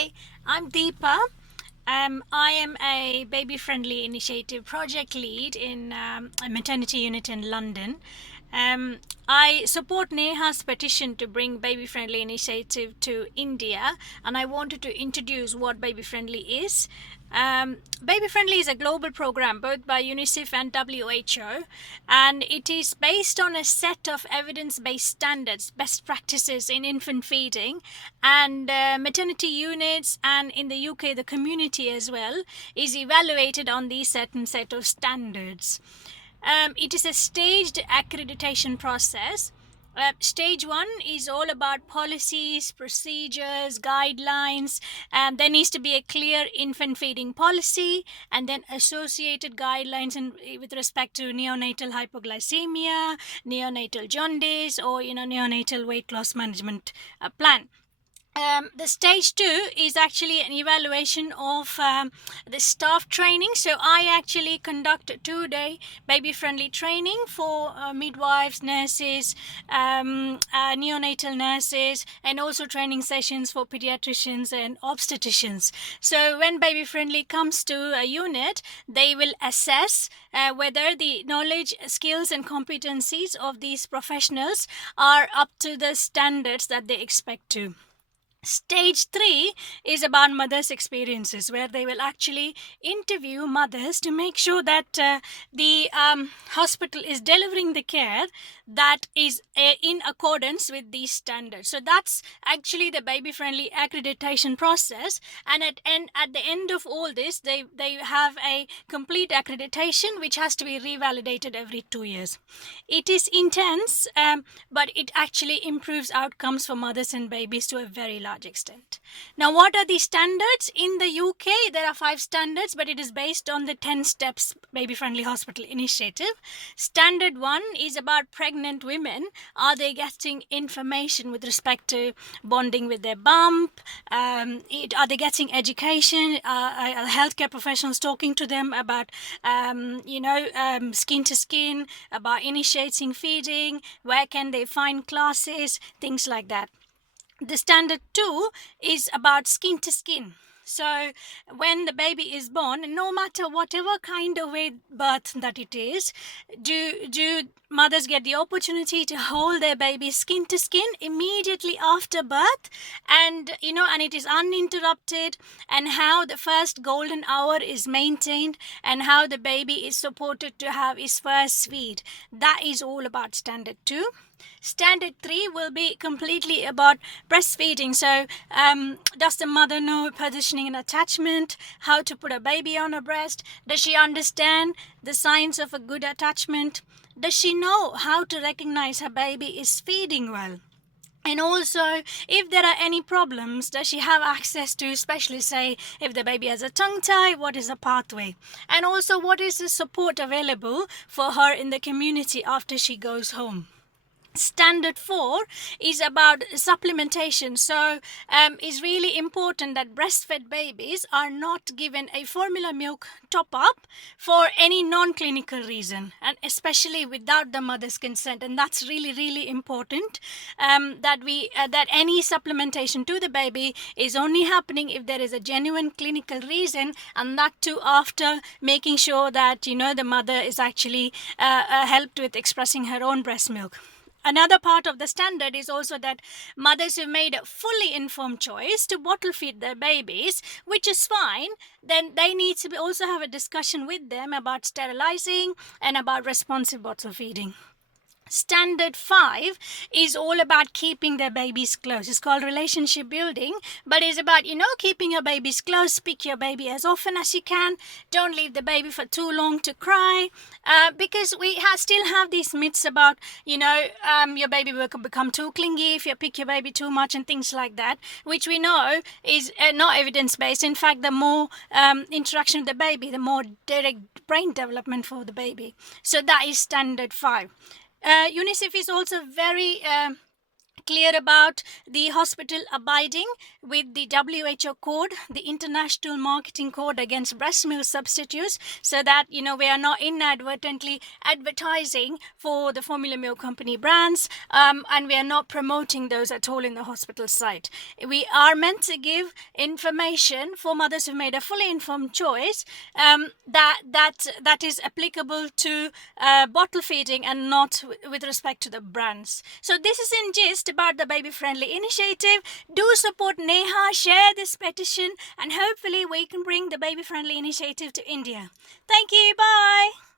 Hi, I'm Deepa. I am a baby friendly initiative project lead in a maternity unit in London. Um, I support Neha's petition to bring baby friendly initiative to India, and I wanted to introduce what baby friendly is. Baby Friendly is a global program both by UNICEF and WHO, and it is based on a set of evidence based standards, best practices in infant feeding, and maternity units, and in the UK, the community as well, is evaluated on these certain set of standards. It is a staged accreditation process. Stage one is all about policies, procedures, guidelines, and there needs to be a clear infant feeding policy, and then associated guidelines with respect to neonatal hypoglycemia, neonatal jaundice, or neonatal weight loss management plan. The stage two is actually an evaluation of the staff training. So I actually conduct a 2-day baby friendly training for midwives, nurses, neonatal nurses, and also training sessions for pediatricians and obstetricians. So when baby friendly comes to a unit, they will assess whether the knowledge, skills, and competencies of these professionals are up to the standards that they expect to. Stage three is about mothers' experiences, where they will actually interview mothers to make sure that the hospital is delivering the care that is in accordance with these standards. So that's actually the baby friendly accreditation process. And at the end of all this, they have a complete accreditation which has to be revalidated every 2 years. It is intense, but it actually improves outcomes for mothers and babies to a very large extent. Now, what are the standards? In the UK, there are 5 standards, but it is based on the 10 steps baby friendly hospital initiative. Standard 1 is about pregnant women. Are they getting information with respect to bonding with their bump? Are they getting education? Are healthcare professionals talking to them about skin to skin, about initiating feeding? Where can they find classes? Things like that. The standard 2 is about skin to skin. So when the baby is born, no matter whatever kind of way birth that it is, do mothers get the opportunity to hold their baby skin to skin immediately after birth, and it is uninterrupted, and how the first golden hour is maintained, and how the baby is supported to have his first feed. That is all about standard 2. Standard 3 will be completely about breastfeeding. So, does the mother know positioning and attachment, how to put a baby on her breast? Does she understand the signs of a good attachment? Does she know how to recognize her baby is feeding well? And also, if there are any problems, does she have access to specialists? Say, if the baby has a tongue tie, what is the pathway? And also, what is the support available for her in the community after she goes home? Standard 4 is about supplementation. So it's really important that breastfed babies are not given a formula milk top up for any non-clinical reason, and especially without the mother's consent. And that's really, really important, that any supplementation to the baby is only happening if there is a genuine clinical reason, and that too after making sure that the mother is actually helped with expressing her own breast milk. Another part of the standard is also that mothers who made a fully informed choice to bottle feed their babies, which is fine, then they need to also have a discussion with them about sterilizing and about responsive bottle feeding. Standard 5 is all about keeping their babies close. It's called relationship building, but it's about, keeping your babies close. Pick your baby as often as you can. Don't leave the baby for too long to cry, because we still have these myths about, your baby will become too clingy if you pick your baby too much and things like that, which we know is not evidence-based. In fact, the more interaction with the baby, the more direct brain development for the baby. So that is standard 5. UNICEF is also very clear about the hospital abiding with the WHO code, the International Marketing Code against breast milk substitutes, so that we are not inadvertently advertising for the formula milk company brands, and we are not promoting those at all in the hospital site. We are meant to give information for mothers who've made a fully informed choice, that is applicable to bottle feeding and not with respect to the brands. So this is in gist about the baby friendly initiative. Do support Neha, share this petition, and hopefully we can bring the baby friendly initiative to India. Thank you. Bye.